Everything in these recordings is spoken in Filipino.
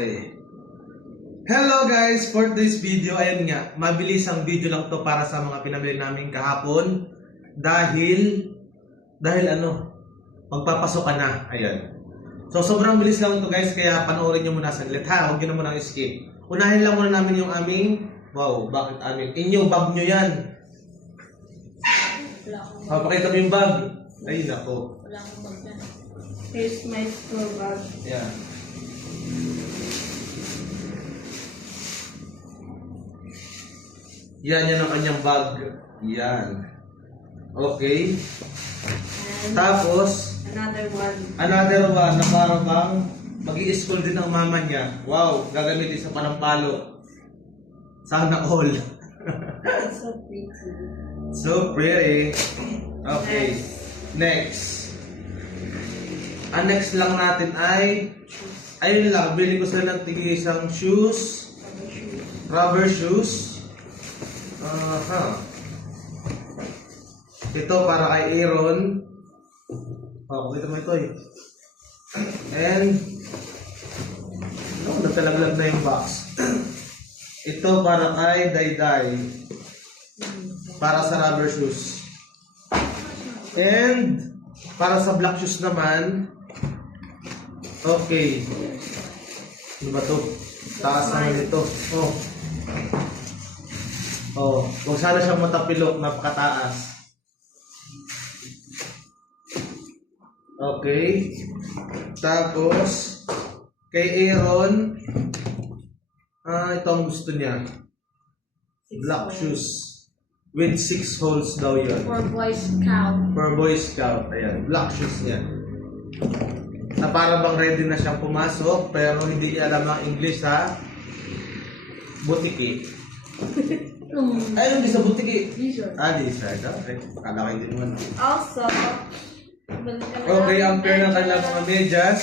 Okay. Hello guys! For this video, ayun nga, mabilis ang video lang to para sa mga pinamili namin kahapon. Dahil magpapasok ka na. Ayan. So sobrang bilis lang to guys, kaya panoorin nyo muna saglit ha. Huwag nyo na muna skip. Unahin lang muna namin yung aming, wow, bakit amin? Inyo, bag nyo yan. Pakita mo yung bag. Ay, nako. Wala akong bag na. Here's my school bag. Yeah. Yan ang kanyang bag. Yan. Okay. And Tapos, another one. na parang bang mag-i-school din ang mama niya. Wow, gagamitin sa panampalo. Sana all. It's so pretty. So pretty. Okay. Next. Ang next lang natin ay, ayun lang, bili ko sila ng tig-isang shoes. Rubber shoes. Ito para kay Aaron. Oh, kita mo ito eh. And natalaglag na yung box. Ito para kay Dayday. Para sa rubber shoes. And para sa black shoes naman. Okay. Ano ba to? Taas naman ito. Huwag sana siyang matapilok, napakataas. Okay. Tapos, kay Aaron, ito ang gusto niya. Black shoes. With 6 holes daw yun. For Boy Scout. For Boy Scout. Ayan, black shoes niya. Na para bang ready na siyang pumasok, pero hindi niya alam ang English ha. Butiki. Ay, hindi sa butiki. T-shirt. T-shirt. Okay. Kala kayo din naman. Also, Okay, ang pair ng kanilang mga medyas.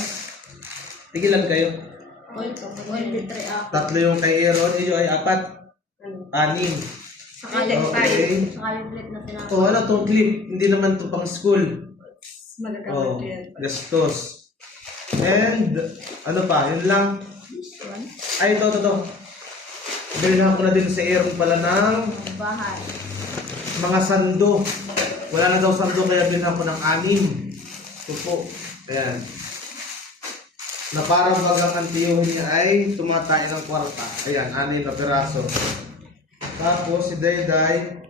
Tigilan kayo. Oil, tray up. 3 yung kay Aaron, iyo ay 4. 6. Saka yung Okay. Saka yung plate na tinapos. Ano tong clip? Hindi naman to pang school. magagamit yan. Gastos. And, ano pa? Yun lang. Ay, ito. Bilhan ko na din sa Aaron pala ng Bahay. mga sando. Wala na daw sando, kaya bilhan ko ng 6. Ito po. Ayan. Na parang bagang ang tiyuhin niya ay tumatay ng kwarta. Ayan, 6 na piraso. Tapos si Dayday,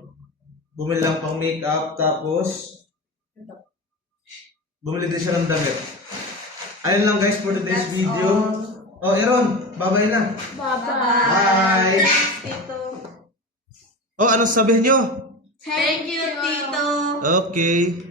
bumili lang pang makeup. Tapos, bumili din siya ng damit. Ayun lang guys for today's video. Oh, Aaron, bye-bye na. Bye-bye. Bye! Tito. Oh, anong sabihin nyo? Thank you, Tito. Okay.